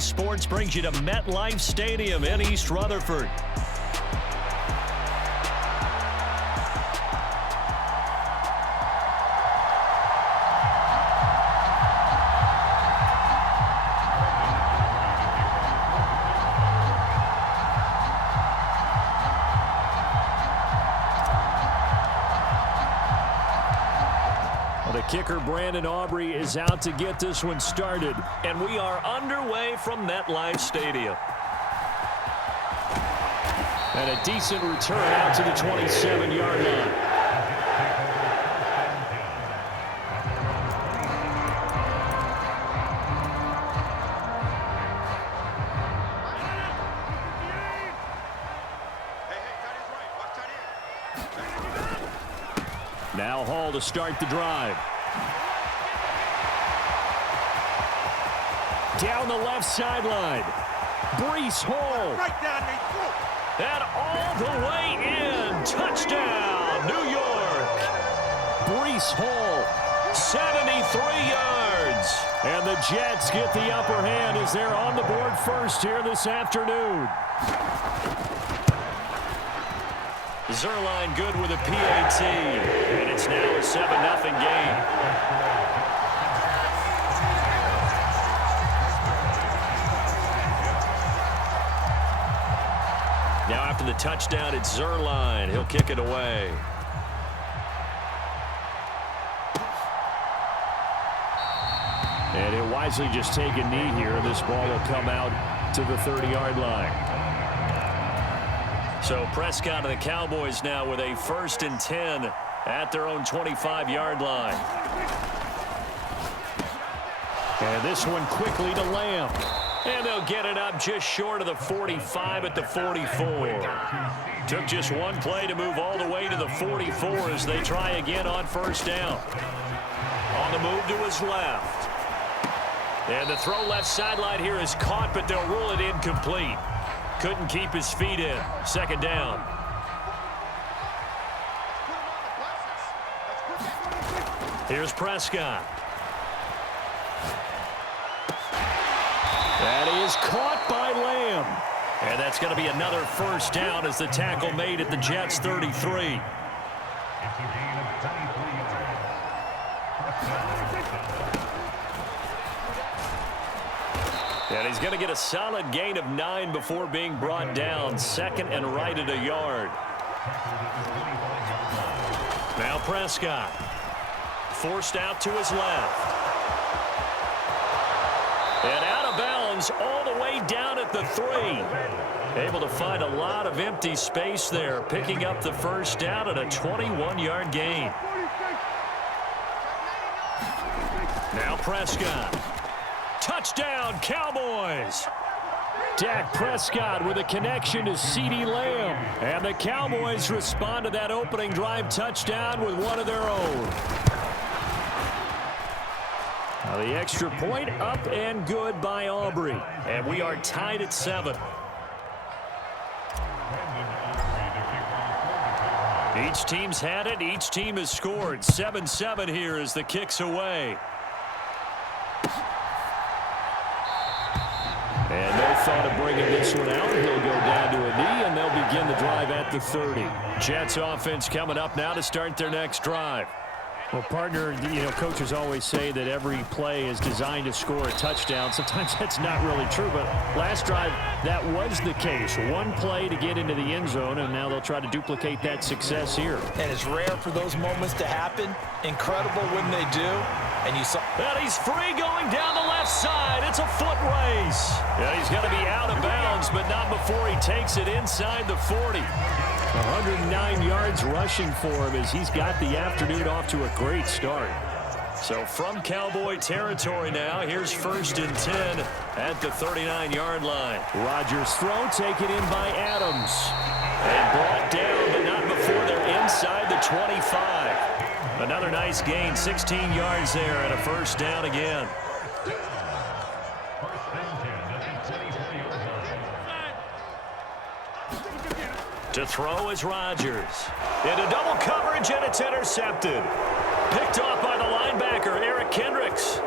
BFMB Sports brings you to MetLife Stadium in East Rutherford. The kicker, Brandon Aubrey, is out to get this one started. And we are underway from MetLife Stadium. And a decent return out to the 27-yard line. Now Hall to start the drive. Down the left sideline. Breece Hall. And all the way in. Touchdown, New York. Breece Hall, 73 yards. And the Jets get the upper hand as they're on the board first here this afternoon. Zerline good with a PAT, and it's now a 7-0 game. Now after the touchdown, it's Zerline. He'll kick it away. And he'll wisely just take a knee here. This ball will come out to the 30-yard line. So Prescott and the Cowboys now with a 1st and 10 at their own 25-yard line. And this one quickly to Lamb. And they'll get it up just short of the 45 at the 44. Took just one play to move all the way to the 44 as they try again on 1st down. On the move to his left. And the throw left sideline here is caught, but they'll rule it incomplete. Couldn't keep his feet in. 2nd down. Here's Prescott. That is caught by Lamb. And that's going to be another 1st down as the tackle made at the Jets' 33. And he's going to get a solid gain of 9 before being brought down. 2nd and right at a yard. Now Prescott. Forced out to his left. And out of bounds all the way down at the 3. Able to find a lot of empty space there. Picking up the 1st down at a 21-yard gain. Now Prescott. Touchdown, Cowboys! Dak Prescott with a connection to CeeDee Lamb. And the Cowboys respond to that opening drive touchdown with one of their own. Now the extra point up and good by Aubrey. And we are tied at 7. Each team's had it. Each team has scored. 7-7 here as the kick's away. And no thought of bringing this one out. He'll go down to a knee, and they'll begin the drive at the 30. Jets offense coming up now to start their next drive. Well, partner, coaches always say that every play is designed to score a touchdown. Sometimes that's not really true, but last drive, that was the case. One play to get into the end zone, and now they'll try to duplicate that success here. And it's rare for those moments to happen. Incredible when they do. And you saw that he's free going down the left side. It's a foot race. Yeah, he's going to be out of bounds, but not before he takes it inside the 40. 109 yards rushing for him as he's got the afternoon off to a great start. So from Cowboy territory now, here's 1st and 10 at the 39-yard line. Rodgers' throw taken in by Adams. And brought down, but not before they're inside the 25. Another nice gain, 16 yards there, and a 1st down again. To throw is Rodgers. Into double coverage, and it's intercepted. Picked off by the linebacker, Eric Kendricks.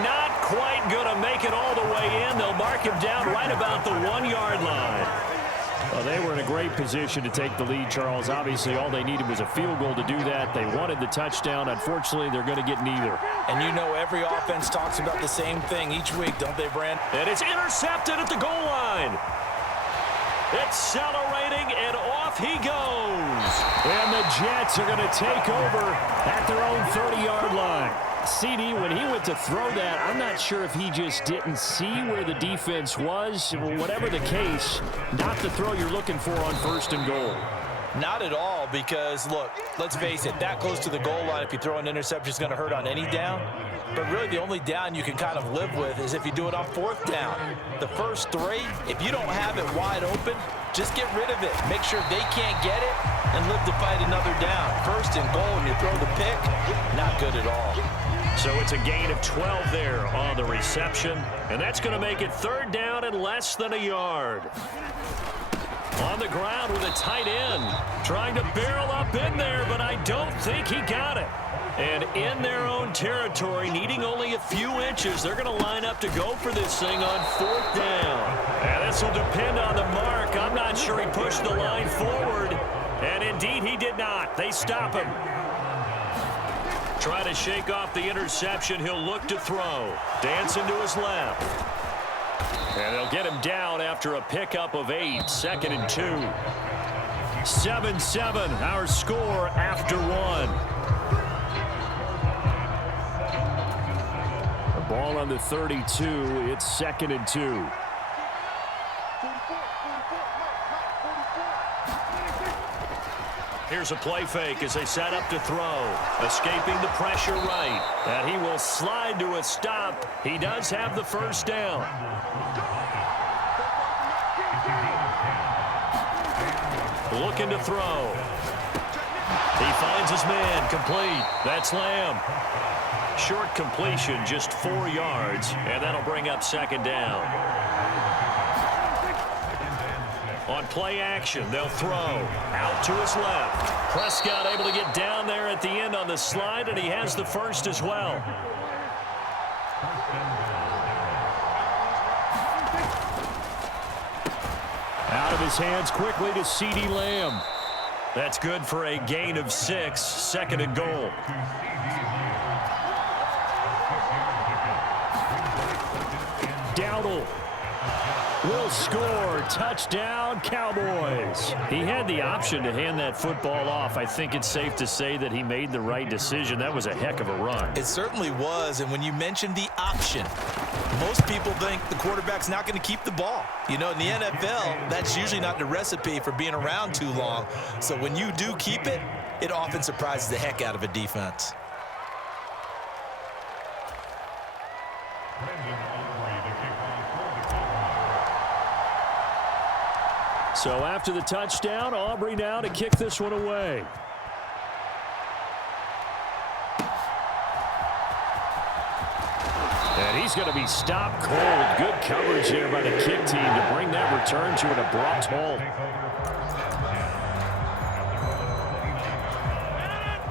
not quite going to make it all the way in. They'll mark him down right about the 1-yard line. Well, they were in a great position to take the lead, Charles. Obviously, all they needed was a field goal to do that. They wanted the touchdown. Unfortunately, they're going to get neither. And you know every offense talks about the same thing each week, don't they, Brand? And it's intercepted at the goal line. Accelerating, and off he goes. And the Jets are going to take over at their own 30-yard line. CD, when he went to throw that, I'm not sure if he just didn't see where the defense was. Whatever the case, not the throw you're looking for on 1st and goal. Not at all, because, look, let's face it, that close to the goal line, if you throw an interception, is going to hurt on any down. But really, the only down you can kind of live with is if you do it on 4th down. The first 3, if you don't have it wide open, just get rid of it. Make sure they can't get it and live to fight another down. 1st and goal, and you throw the pick, not good at all. So it's a gain of 12 there on the reception, and that's going to make it 3rd down and less than a yard. On the ground with a tight end, trying to barrel up in there, but I don't think he got it. And in their own territory, needing only a few inches, they're going to line up to go for this thing on 4th down. And this will depend on the mark. I'm not sure he pushed the line forward, and indeed he did not. They stop him. Trying to shake off the interception. He'll look to throw. Dancing to his left. And they'll get him down after a pickup of 8. 2nd and 2. 7-7, our score after 1. The ball on the 32. It's 2nd and 2. Here's a play fake as they set up to throw. Escaping the pressure right. And he will slide to a stop. He does have the 1st down. Looking to throw. He finds his man. Complete. That's Lamb. Short completion, just 4 yards. And that'll bring up 2nd down. On play action, they'll throw out to his left. Prescott able to get down there at the end on the slide, and he has the 1st as well. Out of his hands quickly to CD Lamb. That's good for a gain of 6, 2nd and goal. Dowdle will score. Touchdown, Cowboys. He had the option to hand that football off. I think it's safe to say that he made the right decision. That was a heck of a run. It certainly was, and when you mentioned the option, most people think the quarterback's not going to keep the ball. You know, in the NFL, that's usually not the recipe for being around too long. So when you do keep it, it often surprises the heck out of a defense. So after the touchdown, Aubrey now to kick this one away. And he's going to be stopped cold. Good coverage there by the kick team to bring that return to an abrupt halt.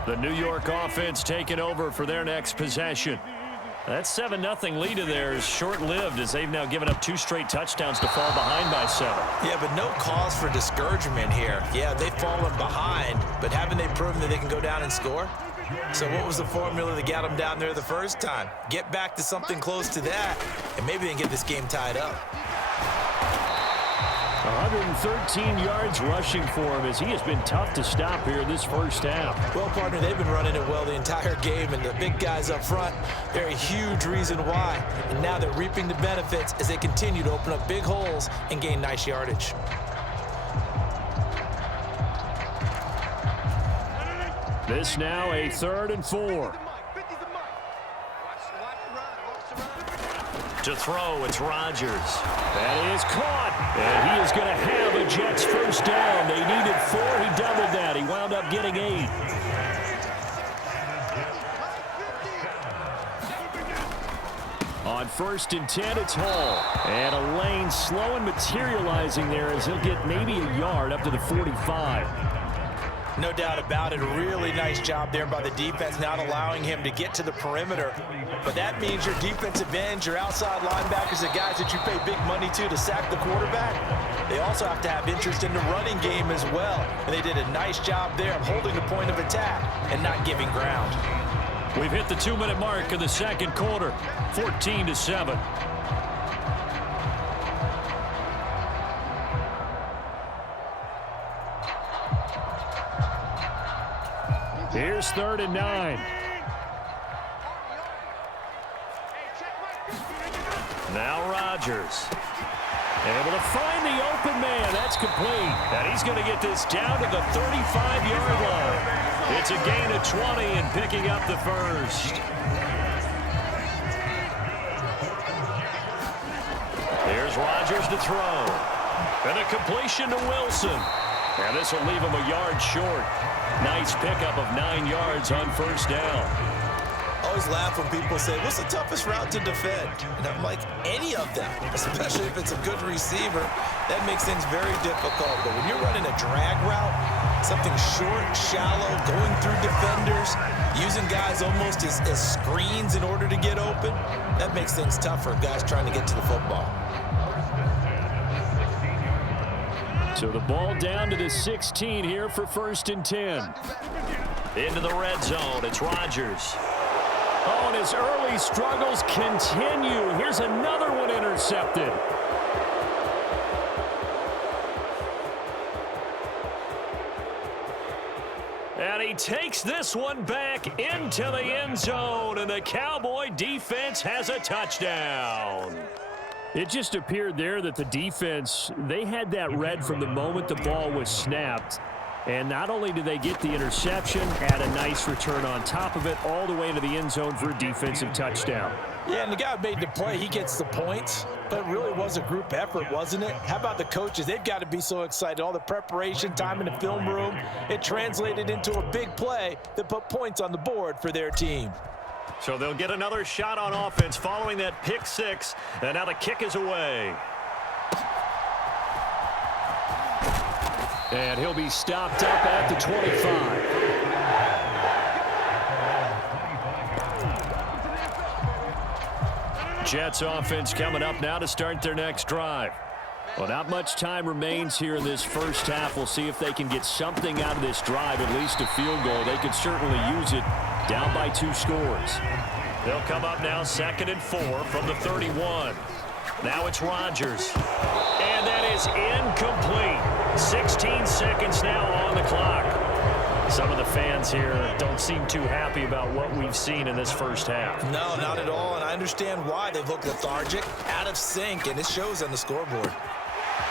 The New York offense taking over for their next possession. That 7-0 lead of theirs is short-lived as they've now given up 2 straight touchdowns to fall behind by 7. Yeah, but no cause for discouragement here. Yeah, they've fallen behind, but haven't they proven that they can go down and score? So what was the formula that got them down there the first time? Get back to something close to that, and maybe they can get this game tied up. 113 yards rushing for him as he has been tough to stop here in this first half. Well, partner, they've been running it well the entire game, and the big guys up front, they're a huge reason why. And now they're reaping the benefits as they continue to open up big holes and gain nice yardage. This now a 3rd and 4. To throw, it's Rodgers. That is caught. And he is going to have a Jets 1st down. They needed 4. He doubled that. He wound up getting 8. On 1st and 10, it's Hall. And a lane slow and materializing there as he'll get maybe a yard up to the 45. No doubt about it. A really nice job there by the defense, not allowing him to get to the perimeter. But that means your defensive ends, your outside linebackers, the guys that you pay big money to sack the quarterback, they also have to have interest in the running game as well. And they did a nice job there of holding the point of attack and not giving ground. We've hit the 2-minute mark in the second quarter, 14-7. Here's 3rd and 9. Now Rodgers. Able to find the open man. That's complete. And he's going to get this down to the 35-yard line. It's a gain of 20 and picking up the first. Here's Rodgers to throw. And a completion to Wilson. And this will leave him a yard short. Nice pickup of 9 yards on first down. I always laugh when people say, what's the toughest route to defend? And I'm like, any of them, especially if it's a good receiver. That makes things very difficult. But when you're running a drag route, something short, shallow, going through defenders, using guys almost as screens in order to get open, that makes things tough for guys trying to get to the football. So the ball down to the 16 here for 1st and 10. Into the red zone. It's Rodgers. Oh, and his early struggles continue. Here's another one intercepted. And he takes this one back into the end zone, and the Cowboy defense has a touchdown. It just appeared there that the defense, they had that read from the moment the ball was snapped. And not only did they get the interception, had a nice return on top of it, all the way into the end zone for a defensive touchdown. Yeah, and the guy who made the play, he gets the points. But it really was a group effort, wasn't it? How about the coaches? They've got to be so excited. All the preparation, time in the film room, it translated into a big play that put points on the board for their team. So they'll get another shot on offense following that pick six. And now the kick is away. And he'll be stopped up at the 25. Jets offense coming up now to start their next drive. Well, not much time remains here in this first half. We'll see if they can get something out of this drive, at least a field goal. They could certainly use it down by 2 scores. They'll come up now 2nd and 4 from the 31. Now it's Rodgers. And that is incomplete. 16 seconds now on the clock. Some of the fans here don't seem too happy about what we've seen in this first half. No, not at all, and I understand why. They look lethargic, out of sync, and it shows on the scoreboard.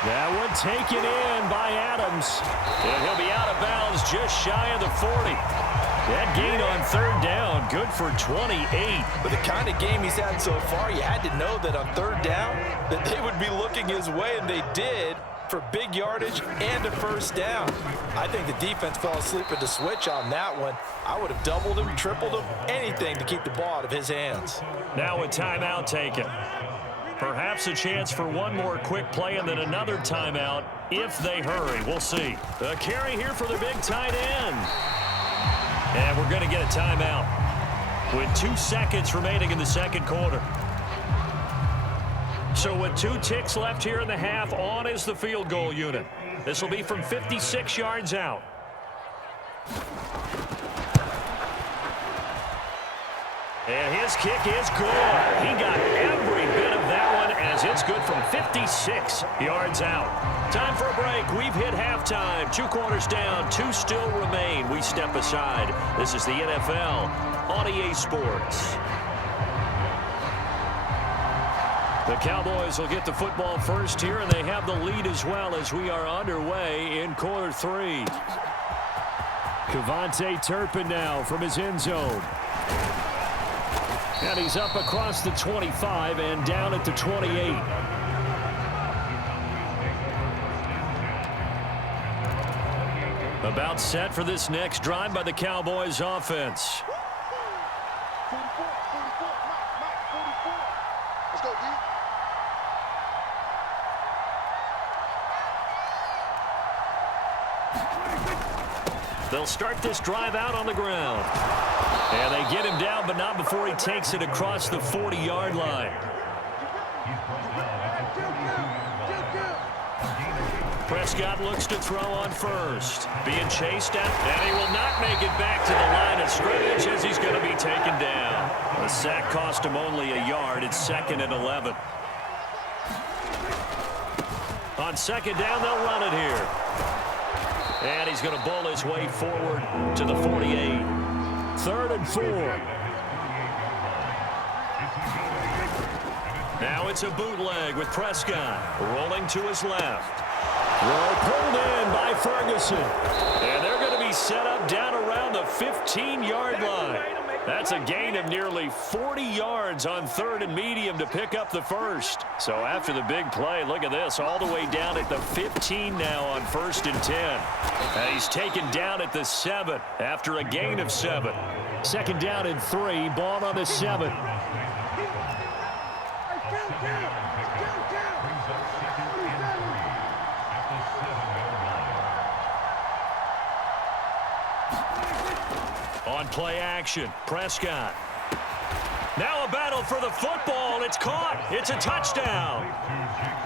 That one taken in by Adams. And he'll be out of bounds just shy of the 40. That gain on 3rd down, good for 28. But the kind of game he's had so far, you had to know that on 3rd down, that they would be looking his way, and they did, for big yardage and a first down. I think the defense fell asleep at the switch on that one. I would have doubled him, tripled him, anything to keep the ball out of his hands. Now a timeout taken. Perhaps a chance for one more quick play and then another timeout if they hurry. We'll see. A carry here for the big tight end. And we're going to get a timeout with 2 seconds remaining in the second quarter. So with 2 ticks left here in the half, on is the field goal unit. This will be from 56 yards out. And his kick is good. He got every bit of that one as it's good from 56 yards out. Time for a break. We've hit halftime. 2 quarters down. 2 still remain. We step aside. This is the NFL on EA Sports. The Cowboys will get the football first here, and they have the lead as well as we are underway in quarter 3. Kevontae Turpin now from his end zone. And he's up across the 25 and down at the 28. About set for this next drive by the Cowboys offense. Let's go, D. They'll start this drive out on the ground. And they get him down, but not before he takes it across the 40-yard line. Prescott looks to throw on first. Being chased out, and he will not make it back to the line of scrimmage as he's going to be taken down. The sack cost him only a yard. It's 2nd and 11. On 2nd down, they'll run it here. And he's going to bowl his way forward to the 48. 3rd and 4. Now it's a bootleg with Prescott rolling to his left. Throw pulled in by Ferguson. And they're going to be set up down around the 15-yard line. That's a gain of nearly 40 yards on 3rd and medium to pick up the first. So after the big play, look at this, all the way down at the 15 now on 1st and 10. And he's taken down at the 7 after a gain of 7. 2nd down and 3, ball on the 7. On play action, Prescott. Now a battle for the football. It's caught. It's a touchdown.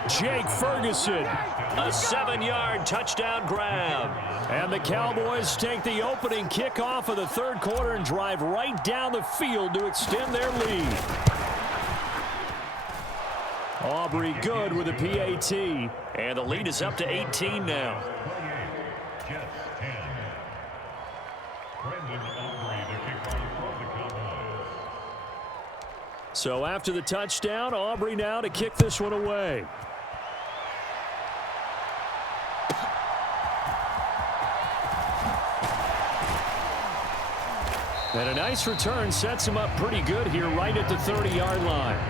Jake Ferguson, a 7-yard touchdown grab. And the Cowboys take the opening kickoff of the 3rd quarter and drive right down the field to extend their lead. Aubrey good with a PAT. And the lead is up to 18 now. So after the touchdown, Aubrey now to kick this one away. And a nice return sets him up pretty good here right at the 30-yard line.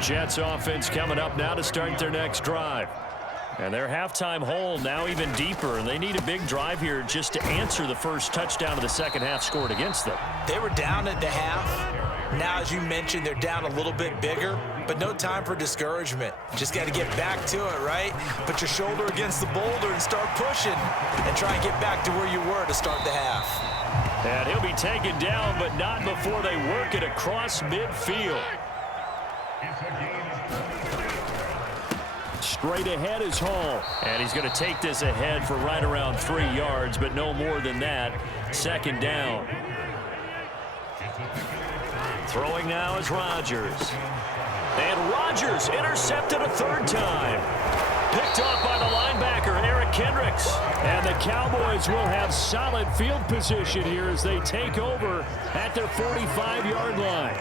Jets offense coming up now to start their next drive. And their halftime hole now even deeper, and they need a big drive here just to answer the first touchdown of the second half scored against them. They were down at the half. Now, as you mentioned, they're down a little bit bigger, but no time for discouragement. Just got to get back to it, right? Put your shoulder against the boulder and start pushing and try and get back to where you were to start the half. And he'll be taken down, but not before they work it across midfield. Straight ahead is Hall, and he's going to take this ahead for right around 3 yards, but no more than that. 2nd down. Throwing now is Rodgers. And Rodgers intercepted a 3rd time. Picked off by the linebacker, Eric Kendricks. And the Cowboys will have solid field position here as they take over at their 45-yard line.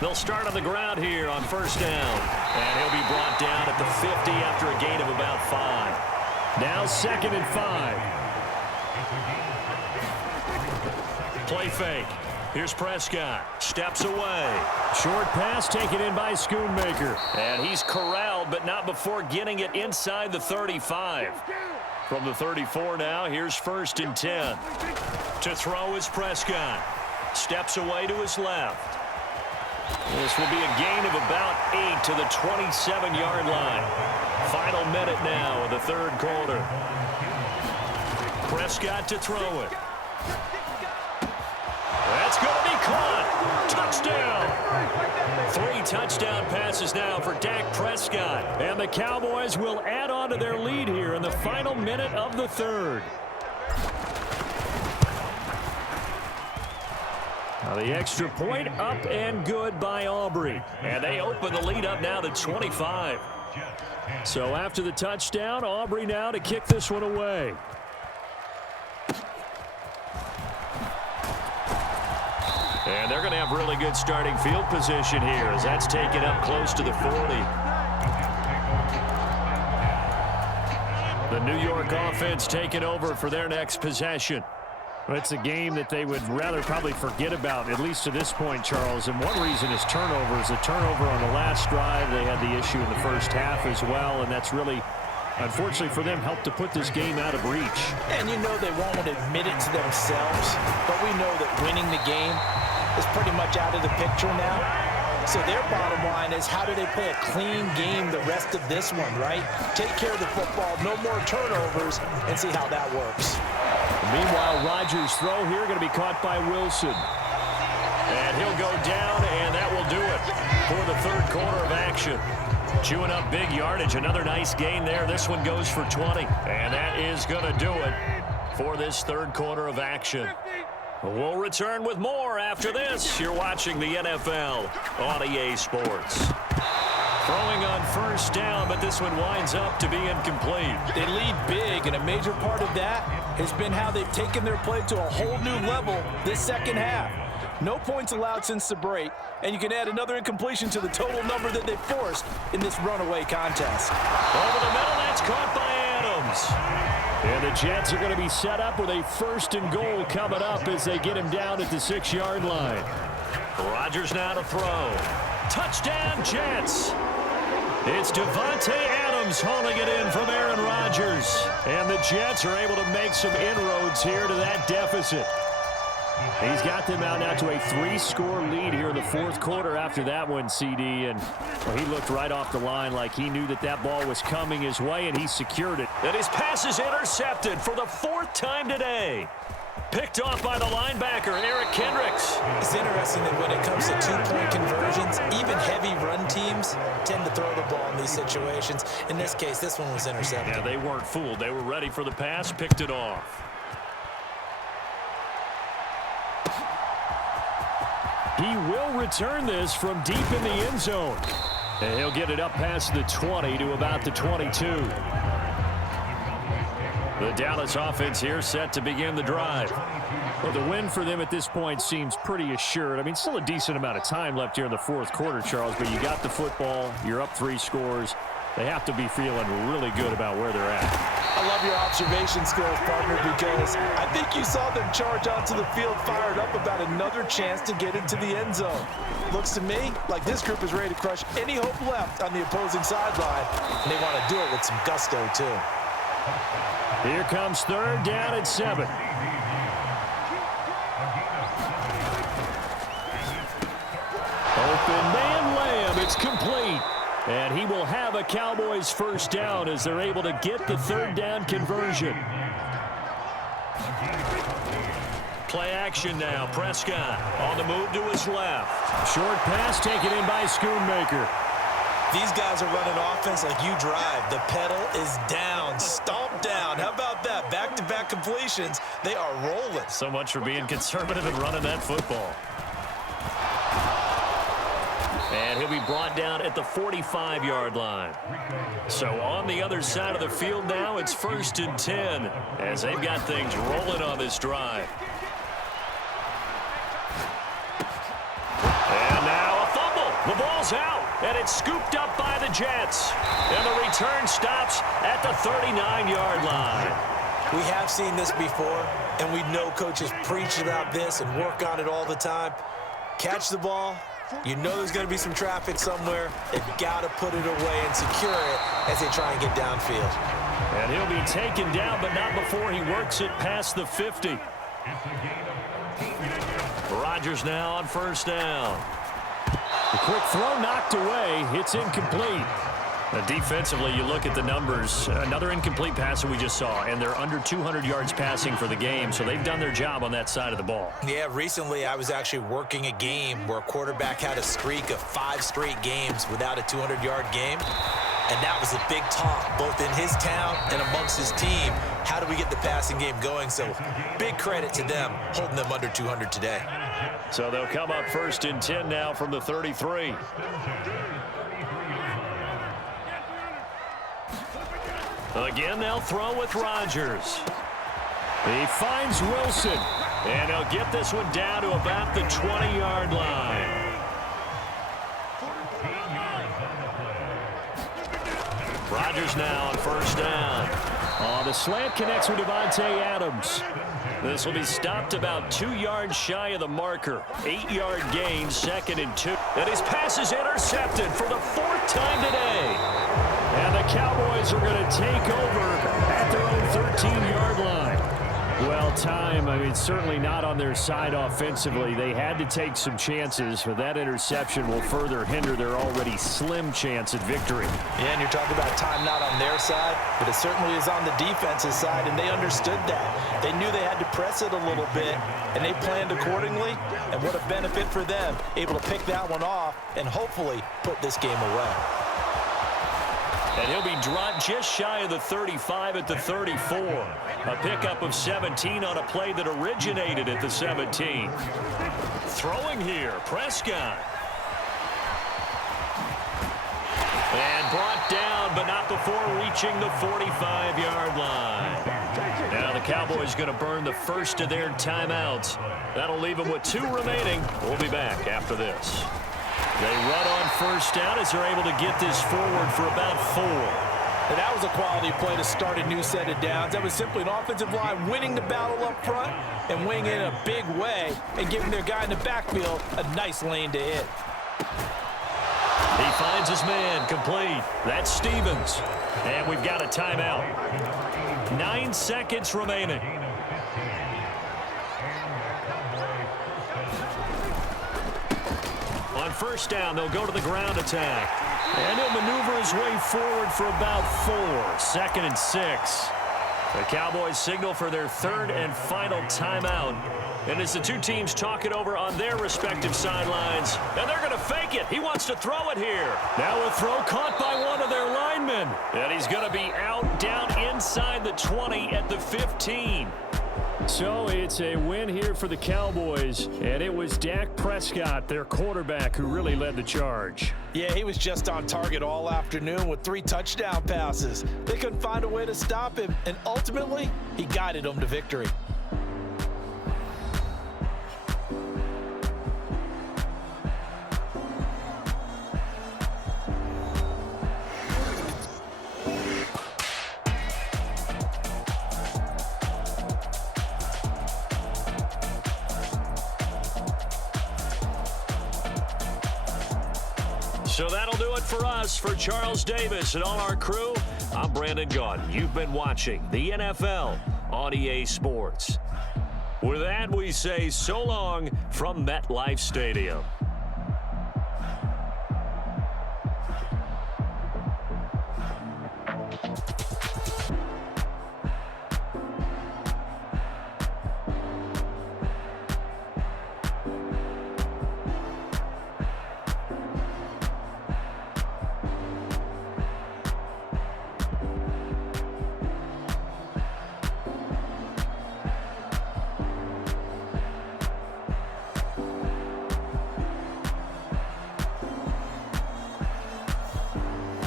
They'll start on the ground here on 1st down. And he'll be brought down at the 50 after a gain of about 5. Now 2nd and 5. Play fake. Here's Prescott. Steps away. Short pass taken in by Schoonmaker. And he's corralled, but not before getting it inside the 35. From the 34 now, here's 1st and 10. To throw is Prescott. Steps away to his left. This will be a gain of about 8 to the 27-yard line. Final minute now of the 3rd quarter. Prescott to throw it. That's going to be caught. Touchdown. 3 touchdown passes now for Dak Prescott. And the Cowboys will add on to their lead here in the final minute of the 3rd. Now the extra point up and good by Aubrey. And they open the lead up now to 25. So after the touchdown, Aubrey now to kick this one away. And they're going to have really good starting field position here as that's taken up close to the 40. The New York offense taking over for their next possession. Well, it's a game that they would rather probably forget about, at least to this point, Charles. And one reason is turnovers. A turnover on the last drive. They had the issue in the first half as well, and that's really, unfortunately for them, helped to put this game out of reach. And you know they won't admit it to themselves, but we know that winning the game is pretty much out of the picture now. So their bottom line is, how do they play a clean game the rest of this one, right? Take care of the football, no more turnovers, and see how that works. Meanwhile, Rodgers' throw here going to be caught by Wilson. And he'll go down, and that will do it for the third quarter of action. Chewing up big yardage. Another nice gain there. This one goes for 20. And that is going to do it for this third quarter of action. We'll return with more after this. You're watching the NFL on EA Sports. Throwing on first down, but this one winds up to be incomplete. They lead big, and a major part of that has been how they've taken their play to a whole new level this second half. No points allowed since the break, and you can add another incompletion to the total number that they forced in this runaway contest. Over the middle, that's caught by Adams. And the Jets are going to be set up with a first and goal coming up as they get him down at the 6-yard line. Rodgers now to throw. Touchdown, Jets. It's Davante Adams hauling it in from Aaron Rodgers. And the Jets are able to make some inroads here to that deficit. He's got them out now to a 3-score lead here in the fourth quarter after that one, CD. And well, he looked right off the line like he knew that that ball was coming his way, and he secured it. And his pass is intercepted for the 4th time today. Picked off by the linebacker, Eric Kendricks. It's interesting that when it comes to two-point conversions, even heavy run teams tend to throw the ball in these situations. In this case, this one was intercepted. Yeah, they weren't fooled. They were ready for the pass, picked it off. He will return this from deep in the end zone. And he'll get it up past the 20 to about the 22. The Dallas offense here set to begin the drive. Well, the win for them at this point seems pretty assured. I mean, still a decent amount of time left here in the fourth quarter, Charles, but you got the football, you're up 3 scores. They have to be feeling really good about where they're at. I love your observation skills, partner, because I think you saw them charge onto the field fired up about another chance to get into the end zone. Looks to me like this group is ready to crush any hope left on the opposing sideline, and they want to do it with some gusto, too. Here comes 3rd down and 7. Open man Lamb, it's complete. And he will have a Cowboys first down as they're able to get the 3rd down conversion. Play action now. Prescott on the move to his left. Short pass taken in by Schoonmaker. These guys are running offense like you drive. The pedal is down, stomped down. How about that? Back-to-back completions. They are rolling. So much for being conservative and running that football. And he'll be brought down at the 45-yard line. So on the other side of the field now, it's 1st and 10 as they've got things rolling on this drive. And now a fumble. The ball's out, and it's scooped up by the Jets. And the return stops at the 39-yard line. We have seen this before, and we know coaches preach about this and work on it all the time. Catch the ball. You know there's going to be some traffic somewhere. They've got to put it away and secure it as they try and get downfield. And he'll be taken down, but not before he works it past the 50. Rodgers now on first down. The quick throw knocked away. It's incomplete. Defensively, you look at the numbers. Another incomplete pass that we just saw, and they're under 200 yards passing for the game, so they've done their job on that side of the ball. Yeah, recently I was actually working a game where a quarterback had a streak of 5 straight games without a 200-yard game, and that was a big talk, both in his town and amongst his team. How do we get the passing game going? So big credit to them, holding them under 200 today. So they'll come up 1st and 10 now from the 33. Again, they'll throw with Rodgers. He finds Wilson, and he'll get this one down to about the 20-yard line. Rodgers now on first down. The slant connects with Davante Adams. This will be stopped about 2 yards shy of the marker. 8-yard gain, 2nd and 2. And his pass is intercepted for the 4th time today. And the Cowboys are going to take over at their own 13-yard line. Well, time, I mean, certainly not on their side offensively. They had to take some chances, but that interception will further hinder their already slim chance at victory. Yeah, and you're talking about time not on their side, but it certainly is on the defense's side, and they understood that. They knew they had to press it a little bit, and they planned accordingly, and what a benefit for them, able to pick that one off and hopefully put this game away. And he'll be dropped just shy of the 35 at the 34. A pickup of 17 on a play that originated at the 17. Throwing here, Prescott. And brought down, but not before reaching the 45-yard line. Now the Cowboys going to burn the first of their timeouts. That'll leave them with 2 remaining. We'll be back after this. They run on first down as they're able to get this forward for about 4. And that was a quality play to start a new set of downs. That was simply an offensive line winning the battle up front and winning it in a big way and giving their guy in the backfield a nice lane to hit. He finds his man complete. That's Stevens. And we've got a timeout. 9 seconds remaining. On first down, they'll go to the ground attack. And he'll maneuver his way forward for about 4. 2nd and 6. The Cowboys signal for their 3rd and final timeout. And as the two teams talk it over on their respective sidelines, and they're going to fake it. He wants to throw it here. Now a throw caught by one of their linemen. And he's going to be out down inside the 20 at the 15. So it's a win here for the Cowboys, and it was Dak Prescott, their quarterback, who really led the charge. Yeah, he was just on target all afternoon with 3 touchdown passes. They couldn't find a way to stop him, and ultimately, he guided them to victory. So that'll do it for us. For Charles Davis and all our crew, I'm Brandon Gaudin. You've been watching the NFL on EA Sports. With that, we say so long from MetLife Stadium.